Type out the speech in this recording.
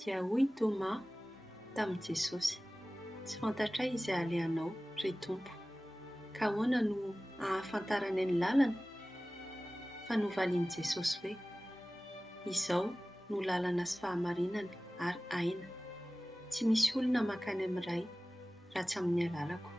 dia hoy Toma tamin'i Jesosy: tsy fantatray izay alehanao, ry Tompo, ka ahoana no ahafantarany ny lalana? Fa novalian'i Jesosy hoe: izao no lalana sy fahamarinana ary aina. Tsy misy olona mankany amin'ray raha tsy amin'ny alalako.